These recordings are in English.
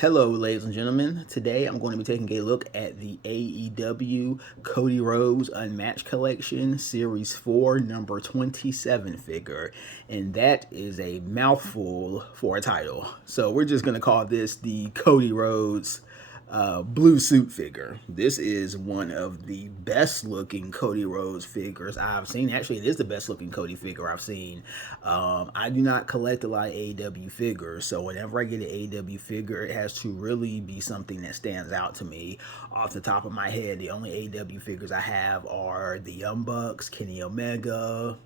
Hello, ladies and gentlemen. Today I'm going to be taking a look at the AEW Cody Rhodes Unmatched Collection Series 4 number 27 figure. And that is a mouthful for a title. So we're just going to call this the Cody Rhodes blue suit figure. This is one of the best looking Cody Rhodes figures I've seen. Actually, it is the best looking Cody figure I've seen. I do not collect a lot of AEW figures, so whenever I get an AEW figure, it has to really be something that stands out to me. Off the top of my head, the only AEW figures I have are the Young Bucks, Kenny Omega,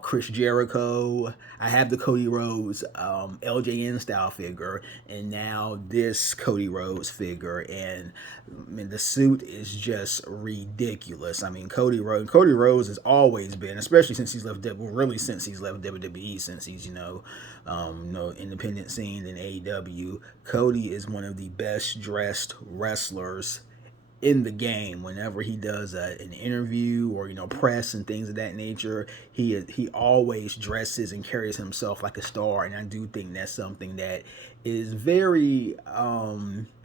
Chris Jericho. I have the Cody Rhodes LJN style figure, and now this Cody Rhodes figure. And I mean, the suit is just ridiculous. I mean, Cody Rhodes has always been, especially since he's left, really since he's left WWE, since he's independent scene in AEW. Cody is one of the best dressed wrestlers in the game. Whenever he does an interview or press and things of that nature, he always dresses and carries himself like a star, and I do think that's something that is very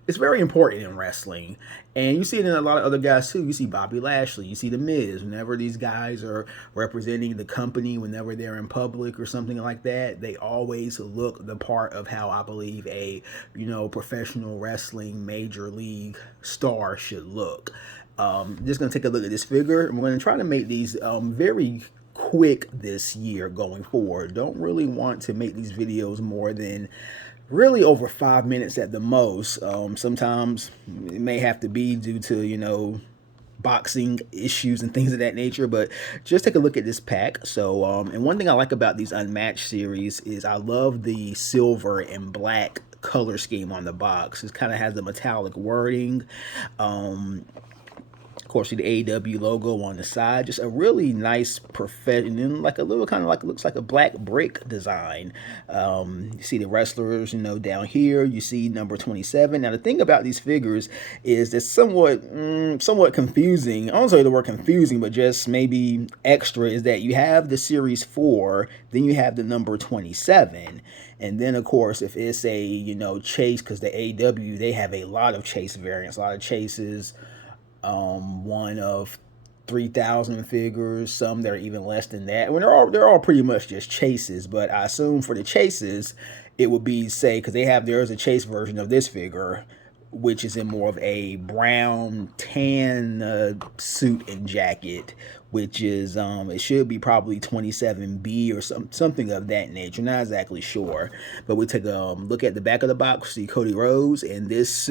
it's very important in wrestling. And you see it in a lot of other guys too. You see Bobby Lashley, you see The Miz. Whenever these guys are representing the company, whenever they're in public or something like that, they always look the part of how I believe a professional wrestling major league star should look. Just gonna take a look at this figure. I'm going to try to make these very quick this year going forward. Don't really want to make these videos more than really over 5 minutes at the most. Sometimes it may have to be due to boxing issues and things of that nature, but just take a look at this pack. So and one thing I like about these Unmatched series is I love the silver and black color scheme on the box. It kind of has the metallic wording. Of course, the AEW logo on the side, just a really nice professional, like a little kind of like, looks like a black brick design. You see the wrestlers, down here. You see number 27. Now, the thing about these figures is it's somewhat confusing. I don't say the word confusing, but just maybe extra is that you have the Series 4, then you have the number 27. And then, of course, if it's a, chase, because the AEW, they have a lot of chase variants, a lot of chases. One of 3,000 figures, some that are even less than that. When they're all pretty much just chases, but I assume for the chases, it would be, say, because there's a chase version of this figure, which is in more of a brown tan suit and jacket, which is it should be probably 27B or something of that nature. Not exactly sure, but we take a look at the back of the box. See Cody Rhodes, and this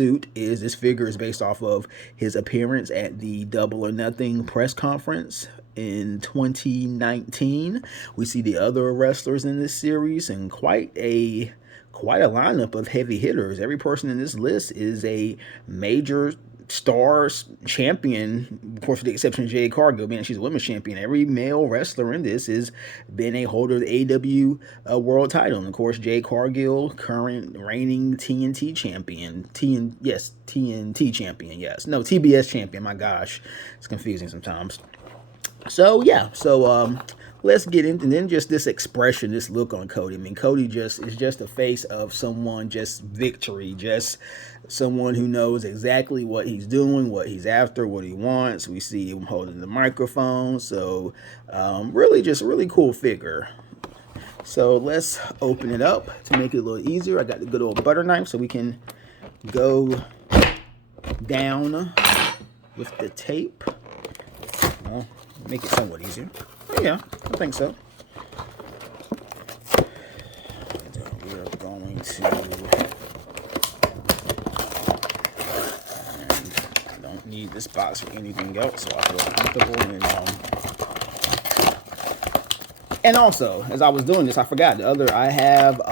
figure is based off of his appearance at the Double or Nothing press conference in 2019. We see the other wrestlers in this series, and quite a lineup of heavy hitters. Every person in this list is a major stars champion, of course, with the exception of Jade Cargill, being she's a women's champion. Every male wrestler in this has been a holder of the AEW world title. And of course, Jade Cargill, current reigning TNT champion. TNT champion, yes. No, TBS champion. My gosh, it's confusing sometimes. So, yeah. Let's get into, and then just this expression, this look on Cody. I mean, Cody is just the face of someone, just victory, just someone who knows exactly what he's doing, what he's after, what he wants. We see him holding the microphone. So really just a really cool figure. So let's open it up to make it a little easier. I got the good old butter knife so we can go down with the tape. Well, make it somewhat easier. Yeah, I think so. We are going to, and I don't need this box for anything else, so I feel comfortable. And also, as I was doing this, I forgot I have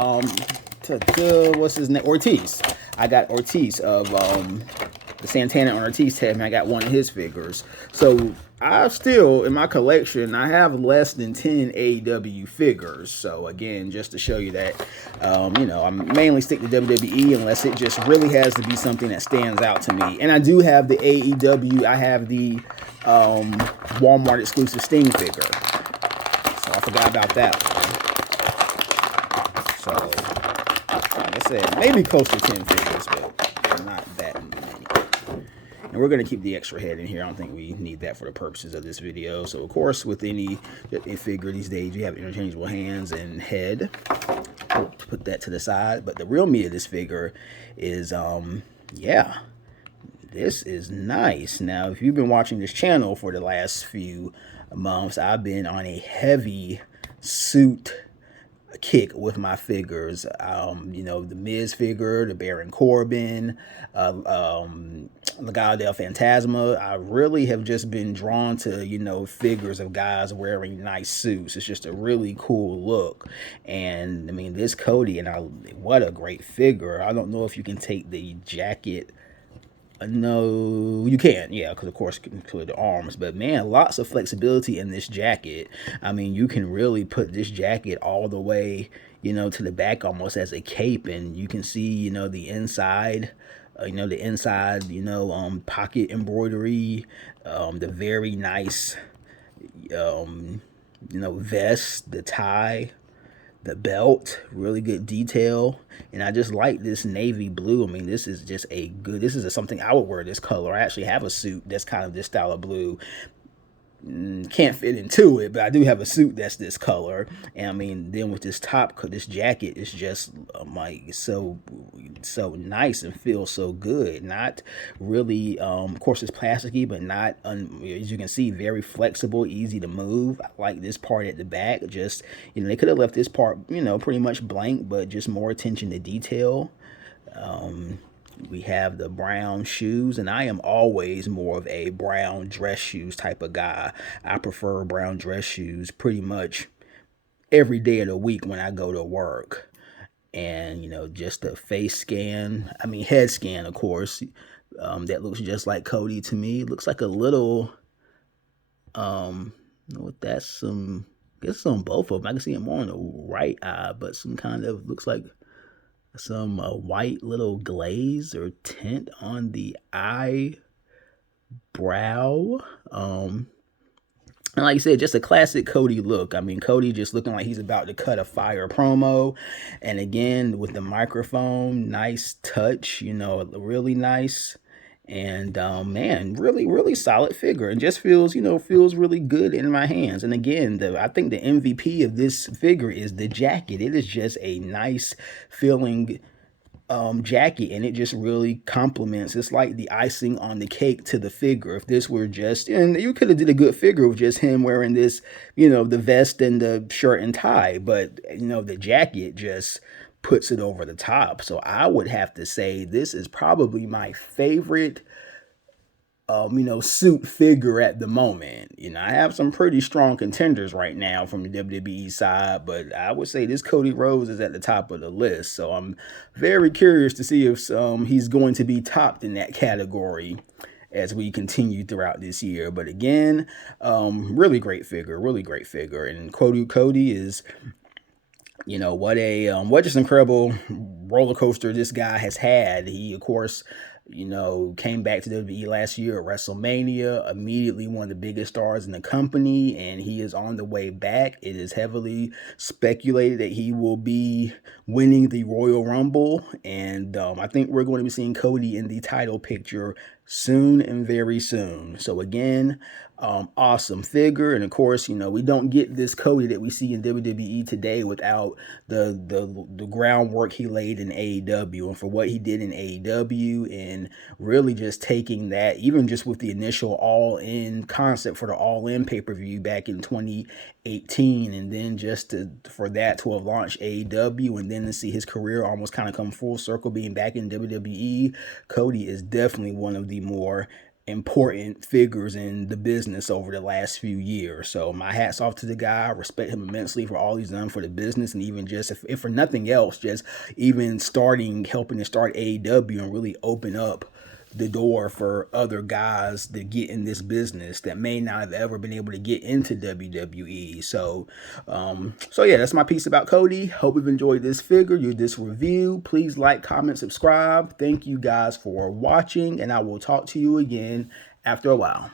what's his name? Ortiz. I got Ortiz of the Santana and Ortiz tab, and I got one of his figures. So I still, in my collection, I have less than 10 AEW figures. So again, just to show you that, I mainly stick to WWE unless it just really has to be something that stands out to me. And I do have the AEW, I have the Walmart exclusive Sting figure. So I forgot about that one. So like I said, maybe close to 10 figures, but not that many. And we're going to keep the extra head in here. I don't think we need that for the purposes of this video. So, of course, with any figure these days, you have interchangeable hands and head. We'll put that to the side. But the real meat of this figure is, yeah, this is nice. Now, if you've been watching this channel for the last few months, I've been on a heavy suit kick with my figures. You know, the Miz figure, the Baron Corbin, Legado del Fantasma. I really have just been drawn to, you know, figures of guys wearing nice suits. It's just a really cool look. And I mean, this Cody, what a great figure. I don't know if you can take the jacket. No, you can, yeah, because of course you can include the arms. But man, lots of flexibility in this jacket. I mean, you can really put this jacket all the way, you know, to the back almost as a cape, and you can see, you know, the inside. Pocket embroidery, the very nice, vest, the tie, the belt, really good detail. And I just like this navy blue. I mean, this is just something I would wear this color. I actually have a suit that's kind of this style of blue. Can't fit into it, but I do have a suit that's this color. And I mean, then with this top, this jacket is just like so nice and feels so good. Not really, of course, it's plasticky, but not, as you can see, very flexible, easy to move. I like this part at the back. Just, you know, they could have left this part, you know, pretty much blank, but just more attention to detail. We have the brown shoes, and I am always more of a brown dress shoes type of guy. I prefer brown dress shoes pretty much every day of the week when I go to work. And, you know, just a head scan, of course, that looks just like Cody to me. It looks like a little, that's some, I guess it's on both of them. I can see it more on the right eye, but some kind of, looks like some white little glaze or tint on the eyebrow. And like I said, just a classic Cody look. I mean, Cody just looking like he's about to cut a fire promo. And again, with the microphone, nice touch, you know, really nice. And man, really solid figure, and just feels really good in my hands. And again, I think the MVP of this figure is the jacket. It is just a nice feeling jacket, and it just really complements. It's like the icing on the cake to the figure. If this were just, and you could have did a good figure with just him wearing this, you know, the vest and the shirt and tie, but you know, the jacket just puts it over the top. So I would have to say this is probably my favorite suit figure at the moment. You know, I have some pretty strong contenders right now from the WWE side, but I would say this Cody Rhodes is at the top of the list. So I'm very curious to see if he's going to be topped in that category as we continue throughout this year. But again, really great figure. And Cody is, you know, what just incredible roller coaster this guy has had. He, of course, you know, came back to WWE last year at WrestleMania, immediately one of the biggest stars in the company, and he is on the way back. It is heavily speculated that he will be winning the Royal Rumble, and I think we're going to be seeing Cody in the title picture soon and very soon. So again, awesome figure. And of course, you know, we don't get this Cody that we see in WWE today without the groundwork he laid in AEW, and for what he did in AEW, and really just taking that, even just with the initial All-In concept for the All-In pay-per-view back in 2018, and then just for that to have launched AEW, and then to see his career almost kind of come full circle being back in WWE. Cody is definitely one of the more important figures in the business over the last few years. So my hat's off to the guy. I respect him immensely for all he's done for the business, and even just, if for nothing else, just even helping to start AEW and really open up the door for other guys to get in this business that may not have ever been able to get into WWE. So yeah, that's my piece about Cody. Hope you've enjoyed this this review. Please like, comment, subscribe. Thank you guys for watching, and I will talk to you again after a while.